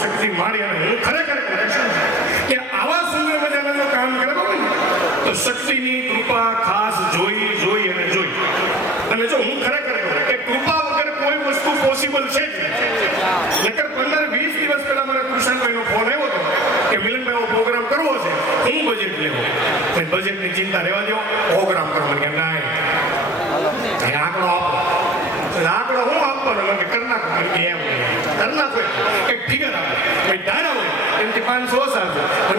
શક્તિ મારી અને હું ખરેખર કે આવા સુંદર મજાના જો કામ કરો ને, તો શક્તિની કૃપા ખાસ જોઈ જોઈ અને જોઈ. અને જો હું ખરેખર કે કૃપા વગર કોઈ વસ્તુ પોસિબલ છે જ નકર પંદર, વીસ દિવસ પહેલા મારા કૃષ્ણભાઈનો ફોન આવ્યો હતો કે મિલનભાઈ પ્રોગ્રામ કરવો છે, હું બજેટ લેવો. પણ બજેટની ચિંતા રહેવા દો પ્રોગ્રામ કરવો કે, ના આંકડો આપો. આંકડો હું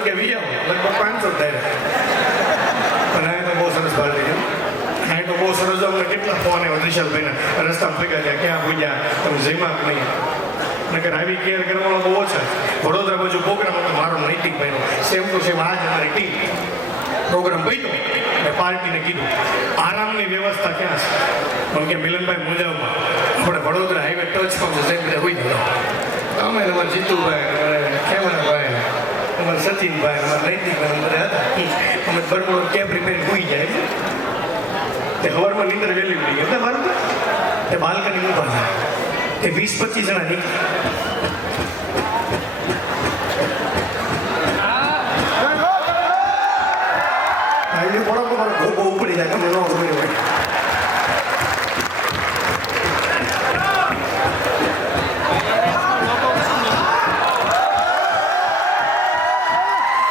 કે વી આવો. લગભગ પાંચસો પણ આ તો બહુ સરસ બાળ થઈ ગયું તો બહુ સરસ. અમને કેટલા ફોન આવ્યો વિશાલભાઈના? રસ્તામાં ભેગા થયા, ક્યાં પૂજ્યા તમે નહીં? નકર આવી કેર કરવાનો વડોદરા બાજુ પ્રોગ્રામ મારો નૈતિકભાઈનો. સેમ ટુ સેમ આજ અમારી ટીમ પ્રોગ્રામ બન્યો. મેં પાર્ટીને કીધું, આરામની વ્યવસ્થા ક્યાં છે? કેમ કે મિલનભાઈ મુંજાવમાં. આપણે વડોદરા હાઈવે ટચમાં છે બધા હોઈ ગયો અમે અમારે જીતુભાઈ અમારે ખેમરાભાઈ અમારે સચિનભાઈ અમારે નૈતિકભાઈ બધા હતા. અમે બરોબર કેબ રિપેર હોઈ જાય તે હવારમાં નીંદર વહેલી ઉડી ગઈ. બરાબર તે બાલ્કની ઊભા તે વીસ પચીસ જણા નીકળ્યા હાઈવે પડો તો મારો ગોબો ઉપડી જાય તમને ન ખબર હોય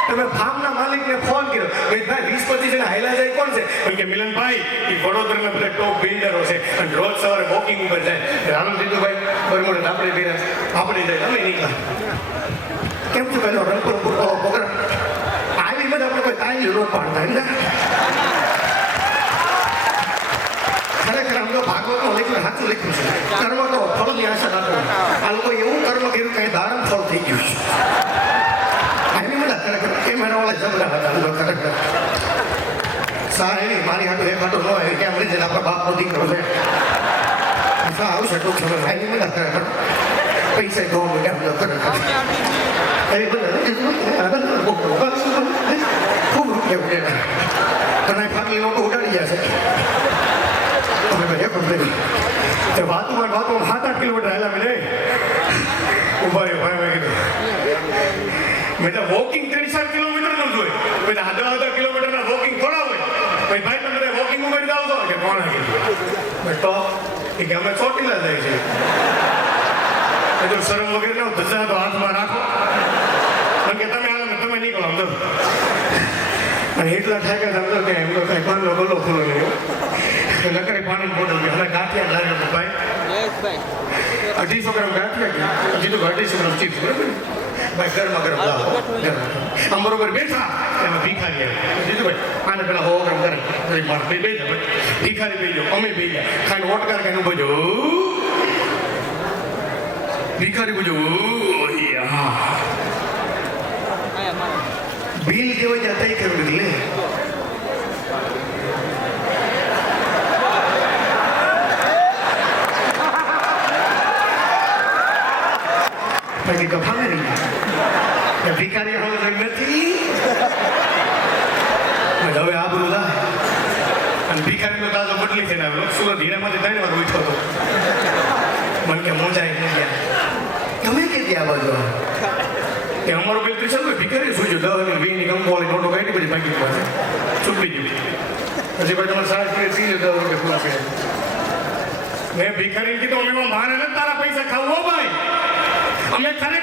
તમે ફાર્મના માલિકને ફોન કર્યો કે ભાઈ વીસ પચીસ જણા હાઈલા જાય કોણ છે કેમ કે મિલનભાઈ એ વડોદરાના બધા ટોપ બિલ્ડરો છે અને રોજ સવારે વોકિંગ ઉપર જાય રામ દીધુભાઈ બરમોડ આપણે બેરા આપણે જાય અમે નીકળ્યા. કેમ છું પેલો રંગપુર પ્રોગ્રામ આવી બધા આપણે કોઈ તાઈ રોડ પાડતા, એમ આ લોકો એવું કર્મ કર્યું કે દારમ ફળ થઈ ગયું છે. આની બધા ખરેખર કેમેરાવાળા જબરા હતા, આમ ખરેખર. એની મારી હાટું એક હાટું ન હોય કેમ રીતે આપણા બાપનો દીકરો છે? સા આવશે તો સમય નહીં બધા ખરેખર પૈસા દો એમ તો ખરેખર એ બધા ખૂબ રૂપિયા ઉડેલા તને ફાટલી લોકો ઉડાડી છે તમે ભાઈ એક ભાઈ તે વાતુમાં ને વાતુમાં સાત આઠ કિલોમીટર આવેલા મિલે ઊભા રહ્યો ભાઈ ભાઈ કીધું મેં તો વોકિંગ ત્રીસ ચાર કિલોમીટરનું જોઈ મેં આધા આધા કિલોમીટર ના વોકિંગ થોડા હોય ભાઈ ભાઈ તમે વોકિંગ ઉમેરી દાવ તો કે કોણ આવી મેં તો એ કે અમે ચોટીલા જાય છે જો શરમ વગેરે ના ધજા તો હાથમાં રાખો. કે તમે આવો તમે નીકળો તો. અને એટલા ઠાકા સમજો કે એમ તો કઈ પાનનો ગલો ખુલ્લો નહીં લકડી પાણી બોટલ કે હવે ગાંઠિયા લાગે ભાઈ. અઢીસો ગ્રામ ગાંઠિયા તો અઢીસો ગ્રામ ચીપ્સ બરાબર ગરમા ગરમ લાવો. ભીખારી પેલા ભીખારી બે અમે બે ગયા. ખાઈને ઓટકાર ખાઈને બજો બિલ કેવા જતા એ એટલે પછી ગફાવે કરી ભિખારી હવે નથી. હવે આ બધું થાય. અને ભિખારીનો તાજો બદલી થઈને આવ્યો. સુરત હીરામાંથી ત્રણ વાર ઉઠ્યો હતો મને કે મોજાઈ ગયા. તમે કે ત્યાં બાજુ? કે અમારો બિલ તો ચાલો ભિખારી શું છે? દસ વીસની કંપોવાળી નોટો કાઢી બધી ભાગી પાસે ચૂંટણી દીધી પછી ભાઈ તમારે સાત કિલો સી દસ રૂપિયા પૂરા છે મેં ભિખારી કીધું, અમે મારે ને તારા પૈસા ખાવો ભાઈ. અમે ને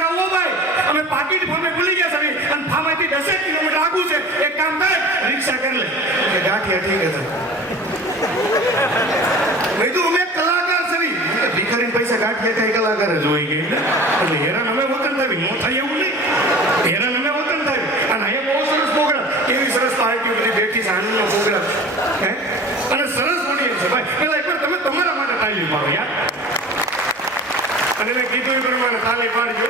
તારા ભાઈ અમે પાકીટ ફામે ભૂલી ગયા સાહેબ અને ફામેથી દસેક કિલોમીટર આગું છે. એક કામ કર રિક્ષા કરી લે. કે ગાંઠિયા ઠીક હતા. મેં તો અમે કલાકાર છે ભિખારી પૈસા ગાંઠિયા કઈ કલાકાર જ હોય કે. એટલે હેરાન અમે વતન થાય. નો થાય એવું નહીં. હેરાન અમે વતન થાય. અને એ બહુ સરસ પ્રોગ્રામ. કેવી સરસ પાર્ટી બધી બેઠી છે આનંદનો પ્રોગ્રામ. હે? અને સરસ ઓડિયન્સ છે ભાઈ. પેલા એકવાર તમે તમારા માટે તાલી મારો યાર. અને મેં કીધું એ પ્રમાણે તાલી પાડજો.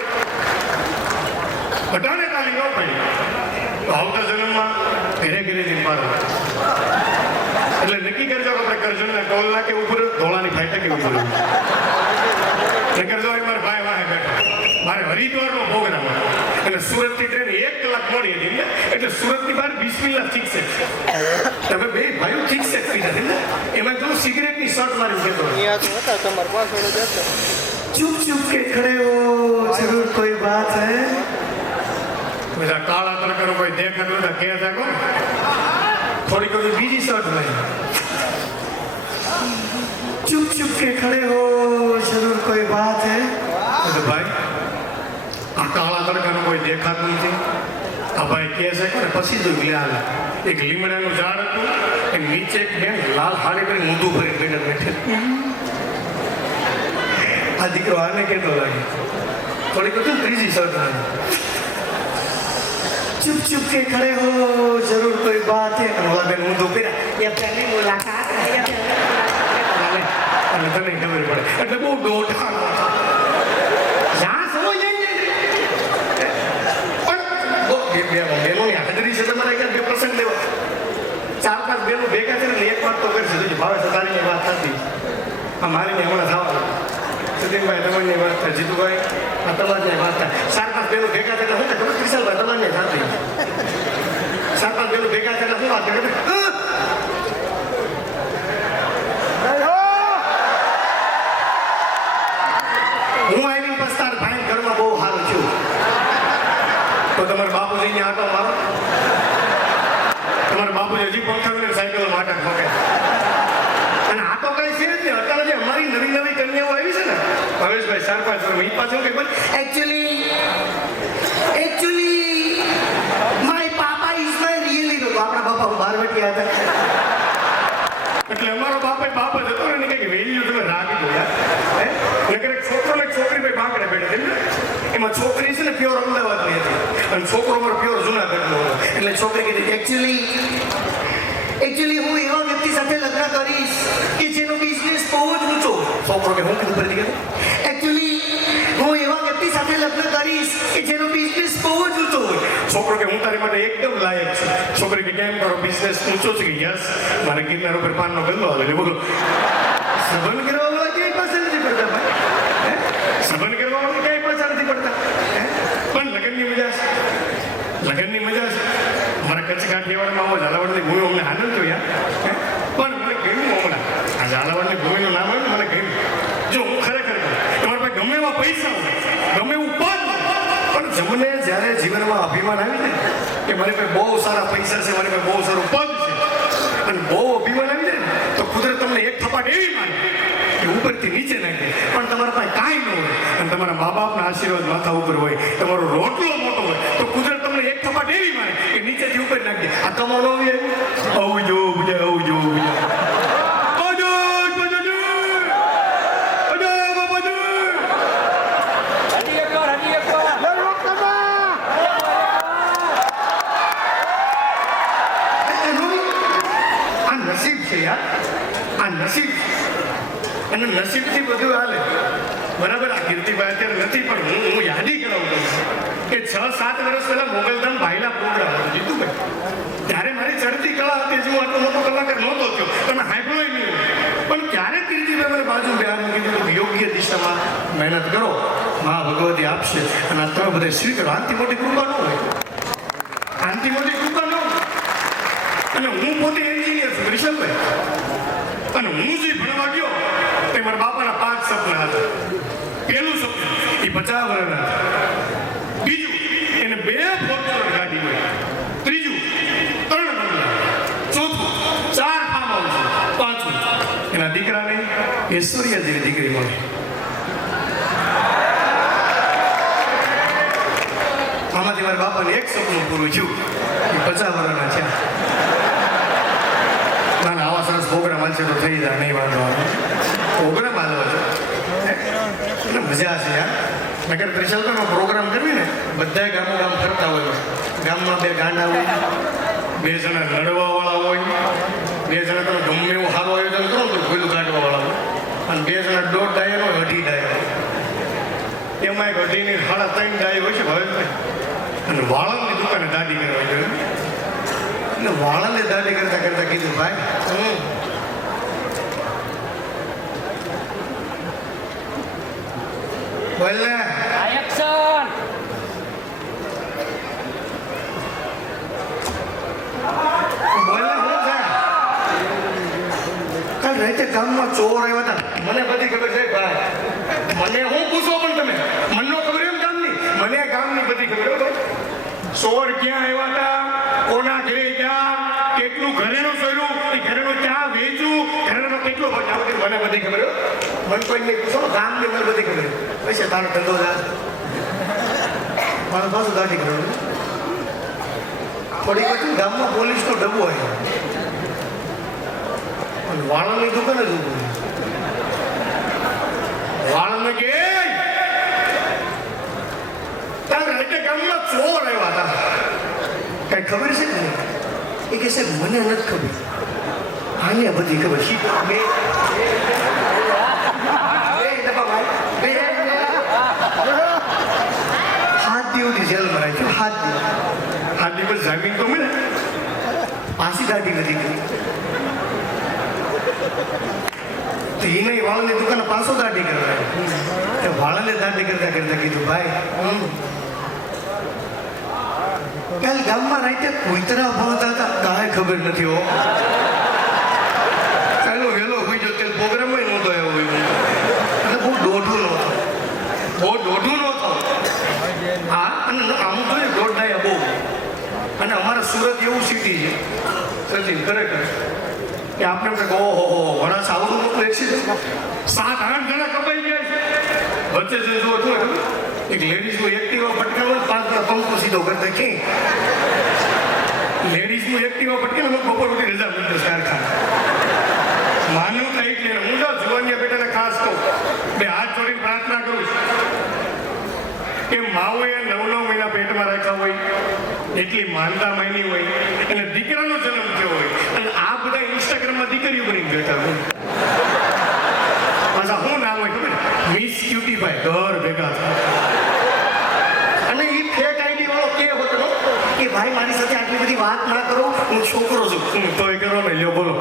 બધાને તારીખ ન પડી. તો આવતા જન્મમાં ધીરે ધીરે નિર્માણ એટલે નક્કી કરજો કે આપણે કરજણના ટોલના કે ઉપર ધોળાની ફાઈટે કે ઉપર કરજો એક વાર ભાઈ વાહે બેઠો. મારે હરિદ્વારનો પ્રોગ્રામ અને સુરતની ટ્રેન એક કલાક મળી હતી એટલે સુરતની બહાર વીસ મિલા ઠીક છે. તમે બે ભાઈઓ ઠીક છે પીધા એમાં તો સિગરેટની શર્ટ મારી છે ચૂપ ચૂપ કે ખડે હો જરૂર કોઈ વાત હૈ? બધા કાળા તરકર કોઈ દેખા તો કે થાકો થોડી ઘણી બીજી શર્ટ લઈ. ચૂપ ચૂપ કે ખડે હો જરૂર કોઈ વાત હે? તો ભાઈ આ કાળા તરકર કોઈ દેખાત નથી. આ ભાઈ કહે છે કે પછી જો ગયા એક લીમડાનું ઝાડ હતું એ નીચે એક બેન લાલ હાડી કરીને ઊંધું ભરી બેન બેઠે. આ દીકરો આને કેટલો લાગે? થોડીક ત્રીજી શર્ટ લાગે चुप चुप के खड़े हो जरूर कोई बात है ઓલા બેન ઊંધું કર્યા ये पहली मुलाकात है या અને અને તને ખબર પડે એટલે બહુ દોઢા જ્યાં સમય જાય ને પણ બહુ બે બે બહેનોની હાજરી છે તમારે ક્યાં બે પ્રસંગ લેવા ચાર પાંચ બહેનો ભેગા કરીને એક વાત તો કરશે જોજો ભાવે સતારીની વાત થતી આ મારીને હમણાં થવાનું સતીનભાઈ, તમારી વાત થાય, જીતુભાઈ, આ તમારી વાત થાય. સાત પાંચ બહેનો ભેગા થયેલા શું ખબર? ત્રિશાલભાઈ તમારી થતી. ચાર પાંચ બહેનો ભેગા થયેલા શું વાત કરે? હા! આવીને પસ્તાર ભાઈ ઘરમાં બહુ સારું છું તો તમારા બાપુજીને આટો મારો. તમારા બાપુજી હજી પંખા સાયકલ માટે ઠોકે અને આ તો કઈ છે જ નહીં અત્યારે જે અમારી નવી નવી કન્યાઓ આવી છે ને ભાવેશભાઈ ચાર પાંચ વર્ષ એ પાછું કે પણ actually actually my papa is my really good. આપણા બાપા બારવટિયા હતા. એટલે અમારો બાપ એ બાપ જ ને કઈ વેલ્યુ તમે રાખી દો એક છોકરો છોકરી ભાઈ બાંકડે બેઠે છે એમાં છોકરી છે ને પ્યોર અમદાવાદની હતી. અને છોકરો મારો પ્યોર જુનાગઢનો હતો. એટલે છોકરી કીધી એકચ્યુઅલી એકચ્યુઅલી હું એવા વ્યક્તિ સાથે લગ્ન કરીશ કે જેનો બિઝનેસ બહુ જ ઊંચો. છોકરો કે, હું એકચ્યુઅલી હું એવા સાથે લગ્ન કરીશ કે જેનો બિઝનેસ બહુ જ ઊંચો હોય. છોકરો કે હું તારી માટે એકદમ લાયક છું. છોકરી કે કેમ તારો બિઝનેસ ઊંચો છે કે યસ મારે ગિરનાર ઉપર પાનનો ગલ્લો આવે એટલે બોલો. સબન કરવા વાળા ક્યાંય પાસે નથી પડતા ભાઈ હે? સંબંધ કરવા વાળા ક્યાંય પાછા નથી પડતા. હે? પણ લગ્નની મજા છે. લગ્નની મજા છે. મારા કચ્છ કાઠિયાવાડમાં આવો ઝાલાવાડની ભૂમિ અમને આનંદ થયો યાર હે? પણ મને ગમ્યું હમણાં આ ઝાલાવાડની ભૂમિનું નામ આવ્યું ને મને ગમ્યું જો હું ખરેખર કહું તમારા પાસે ગમે એવા પૈસા હોય ગમે એવું પદ હોય, પણ જમને જ્યારે જીવનમાં અભિમાન આવી જાય કે મારી પાસે બહુ સારા પૈસા છે, મારી પાસે બહુ સારું પદ છે. અને બહુ અભિમાન આવી જાય તો કુદરત તમને એક થપાટ એવી મારે કે ઉપરથી નીચે નાખે. પણ તમારા પાસે કાંઈ ન હોય. અને તમારા મા બાપના આશીર્વાદ માથા ઉપર હોય, તમારો રોટલો મોટો હોય, તો કુદરત તમને એક થપાટ એવી મારે કે નીચેથી ઉપર નાખી આ કમાનો આવી આવું જો બુજા આવું જો બુજા અજય બજાજુ અજય બાબાજુ આ નસીબ છે યાર આ નસીબ અને નસીબથી બધું હાલે. બરાબર, આ કીર્તિભાઈ અત્યારે નથી, પણ હું હું યાદી કરાવું તમને. કે છ, સાત વર્ષ પહેલા મોગલધામ ભાઈલા પ્રોગ્રામ હતો, જીતુભાઈ. ત્યારે મારી ચડતી કળા હતી જે આટલો મોટો કલાકાર નહોતો થયો તમે સાંભળ્યો નહીં પણ ક્યારે કીર્તિભાઈ મને બાજુ બેહાડીને કીધું યોગ્ય દિશામાં મહેનત કરો મા ભગવતી આપશે, અને આ તમે બધા સ્વીકારો. આનથી મોટી કૃપા ન હોય. આનથી મોટી કૃપા ન અને હું પોતે એન્જિનિયર છું રિષભભાઈ અને હું જે ભણવા ગયો તે મારા બાપાના પાંચ સપના હતા પહેલું સપનું એ પચાસ વર્ષના બીજું, એને બે ફોર્ચ્યુનર ગાડી હોય. ત્રીજું, ત્રણ બંગલા ચોથું, ચાર ફાર્મ હાઉસ. પાંચમું એના દીકરાને ઐશ્વર્યા જેવી દીકરી મળે. આમાંથી મારા બાપાને એક સપનું પૂરું થયું એ પચાસ વર્ષના છે. ના આવા સરસ પ્રોગ્રામ હાલશે તો થઈ જાય, નહીં વાંધો આવે. પ્રોગ્રામ હાલવો છે. મજા છે યાર નગર ત્રિશાલભાઈમાં પ્રોગ્રામ કરીને બધા ગામો ગામ ફરતા હોય ગામમાં બે ગાંડા હોય, બે જણા લડવાવાળા હોય, બે જણા તમે ગમે એવું સારું આયોજન કરો તો પેલું કાઢવાવાળા હોય. અને બે જણા દોઢ ડાયર હોય, અઢી ડાયર હોય. એમાં એક અઢીની સાડા ત્રણ ડાય હોય છે ભાવે અને વાળંદની દુકાને દાઢી કરવા જોઈએ એટલે વાળંદે દાઢી કરતા કરતા કીધું, ભાઈ હમ બોલ ને. એક્શન બોલ ને શું છે? કાલ રાતે ગામમાં ચોર આવ્યા હતા. મને બધી ખબર છે મને હું પૂછો પણ તમે? મને ખબર એમ ગામની મને ગામની બધી ખબર ભાઈ. સોર ક્યાં આવ્યા હતા? કોના ઘરે ગયા? કેટલું ઘરેણું સોર્યું એ ઘરેણું ક્યાં વેચ્યું? ઘરેણું કેટલું બચાવ કર્યું મને બધી ખબર. મન કોઈ પૂછો. ગામની મને બધી ખબર પૈસા તારો ધંધો થાય મારો પાસે દાઢી ગયું થોડી પછી ગામમાં પોલીસનો ડબ્બો આવ્યો વાળાની દુકાન જ વાળા વાળંદ કે, તાર એટલે ગામમાં ચોર આવ્યા હતા. કઈ ખબર છે નહીં એ કે મને નથી ખબર. આને બધી ખબર છે. બે બે ડબ્બા ભાઈ બે હાથ દિવસની જેલમાં રાખ્યો હાથ દિવસ આ દિવસ જામીન તો મળે પાછી દાઢી નથી કરી તો દાઢી કરવા તે વાળને દાઢી કરતા કરતા કીધું, ભાઈ, કાલ ગામમાં રાતે કુતરા ભણતા હતા ખબર નથી હો. ચાલો વેલો હોઈ ગયો તે પ્રોગ્રામ નહોતો આવ્યો એટલે બહુ દોઢું નહોતો બહુ દોઢું નહોતો હા, અને આમ તો દોઢ ડાયા બહુ. અને અમારા સુરત એવું સિટી છે સચિન ખરેખર. કે આપણે એમ ઓહો હો ઘણા સાવરું મોટું એક્સિડન્ટ સાત આઠ જણા કપાઈ ગયા છે. વચ્ચે જે જો છો એક લેડીઝનું એક્ટિવા ફટકાવો પાંચ પંખો સીધો કરતા કે લેડીઝનું એક્ટિવા ફટકાવો હું બપોર ઉઠી રજા મળતો કારખાના. માનવતા એટલી હું જુવાનિયા બેટાને ખાસ કહું. બે હાથ જોડીને પ્રાર્થના કરું છું. કે માઓએ નવ નવ મહિના પેટમાં રાખ્યા હોય, એટલી માનતા માની હોય, અને દીકરાનો જન્મ થયો હોય, અને આ બધા ઇન્સ્ટાગ્રામમાં દીકરીઓ બની બેઠા હોય. પાછા શું નામ હોય ખબર? મિસ ક્યુટીભાઈ ઘર ભેગા અને એ ફેક આઈડી વાળો કે હતો કે, ભાઈ, મારી સાથે આટલી બધી વાત ના કરો, હું છોકરો છું. હું તો એ કરો ને લ્યો, બોલો.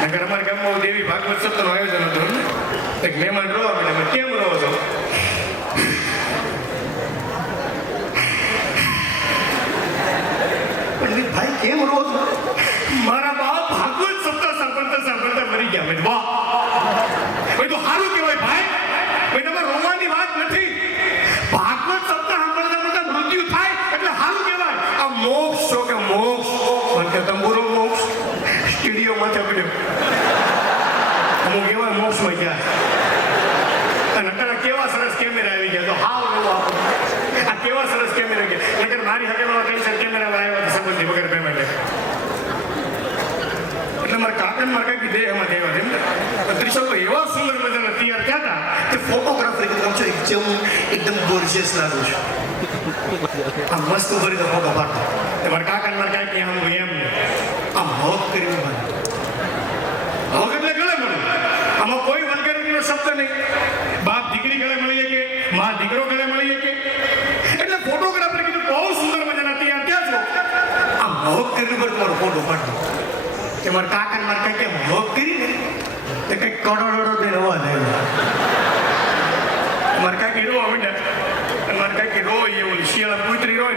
નગર અમારા ગામમાં દેવી ભાગવત સત્રનું આયોજન હતું એક મહેમાન રોવા મળે અમે કેમ રહો છો ભાઈ કેમ રહો છો મારા બાપ ભાગવત સત્તા સાંભળતા સાંભળતા મરી ગયા મેં વાહ ભાઈ તો સારું કહેવાય ભાઈ ભાઈ તમારે રોવાની વાત નથી એટલે મારા મારા કાકી દેહમાં દેવા એમ ને ત્રિશલ તો એવા સુંદર મજાના તૈયાર થયા હતા તે ફોટોગ્રાફર એકદમ છો એકદમ એકદમ ગોર્જિયસ લાગુ છું. આ મસ્ત ઉભરી તો ફોટો પાડતો. તે મારા કાકા મારા કાકી આમ એમ આ મોક કરીને મને હવે એટલે ગળે મળે. આમાં કોઈ વલ્ગેરિટીનો શબ્દ નહીં. બાપ દીકરી ગળે મળી શકે, મા દીકરો ગળે મળી શકે. ફોટોગ્રાફર કીધું, બહુ સુંદર મજાના તૈયાર ત્યાં છો. આ મોક કરીને પર તમારો ફોટો પાડતો કે મારા કાકા મારા કાકી કરી ને તે કંઈક કરોડો ને અવાજ દે મારે કાકી રોવા માંડ્યા. મારે કાકી રોય એવું શિયાળા કૂતરી રોય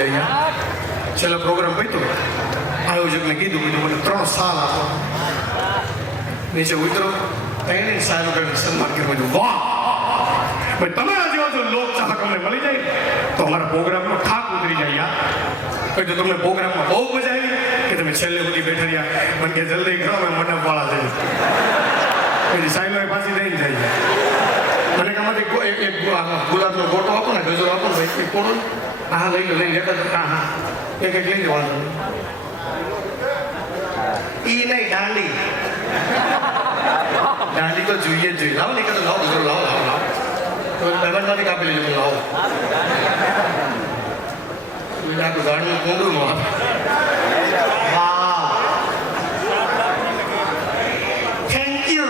જાય યાર. છેલ્લો પ્રોગ્રામ પત્યો આયોજકને કીધું કીધું, મને ત્રણ સાલ આપો. નીચે ઉતરો. ત્રણે સારું કરીને સન્માન કર્યું બધું વાહ. ભાઈ, તમે આજે જો લોકચાહક અમને મળી જાય. તો અમારા પ્રોગ્રામનો થાક ઉતરી જાય યાર. પછી તો તમને પ્રોગ્રામમાં બહુ મજા આવી કે તમે છેલ્લે સુધી બેઠા રહ્યા. મને કે જલ્દી કરો મેં વાળા થઈ પછી સાહેબ પાછી દઈને જાય. મને કામાંથી એક ગુલાબનો ગોટો આપો ને, ગજરો આપો ને કોડો હા, લઈ લો લઈ જ હા હા. એક એક લઈ જવાનું. ઈ નહીં, દાંડી. દાંડી તો જોઈએ જ જોઈએ. લાવો ને, એક જ લાવો ગજરો લાવો લાવો લાવો. તો ડબલમાંથી કાપી લેજો લાવો. આખું ગાડનું કોંગરું નો આપે વાહ થેન્ક યુ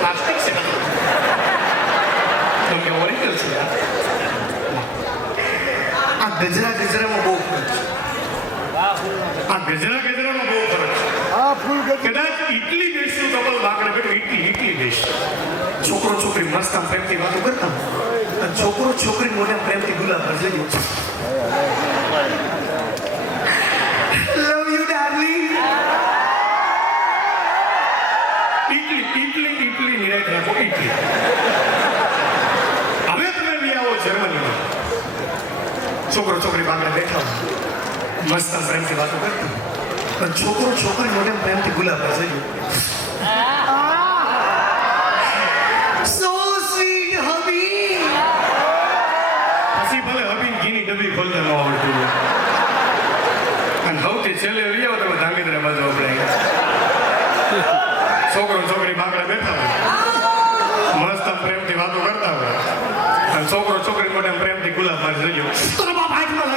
પ્લાસ્ટિક છે તો કે ઓરિજિનલ છે યાર. આ ગજરા ગજરામાં બહુ ફરક છે. આ ગજરા ગજરામાં બહુ ફરક છે. કદાચ ઇટલી દેશનું કપલ બાકડે બેઠું ઇટલી ઇટલી દેશ. છોકરો છોકરી મસ્ત આમ પ્રેમથી વાતો કરતા અને છોકરો છોકરી મોઢે પ્રેમથી ગુલાબ ભરજે love you darling Italy Italy Italy નિરાય રાખો ઇટલી હવે તમે બી આવો જર્મનીમાં છોકરો છોકરી બાકડે બેઠા. મસ્ત પ્રેમથી વાતો કરતા પણ છોકરો છોકરી મને પ્રેમથી ગુલાબ ભરજે સો સ્વીટ હબી પછી ભલે હબીન ઘીની ડબ્બી ખોલતા ન આવડતું અને સૌથી છેલ્લે લઈ જાઓ તમે ધાંગધ્રા બાજુ આપણે છોકરો છોકરી બાકડે બેઠા હોય મસ્ત પ્રેમથી વાતો કરતા હોય અને છોકરો છોકરી આમ પ્રેમથી ગુલાબ મારી જજો તો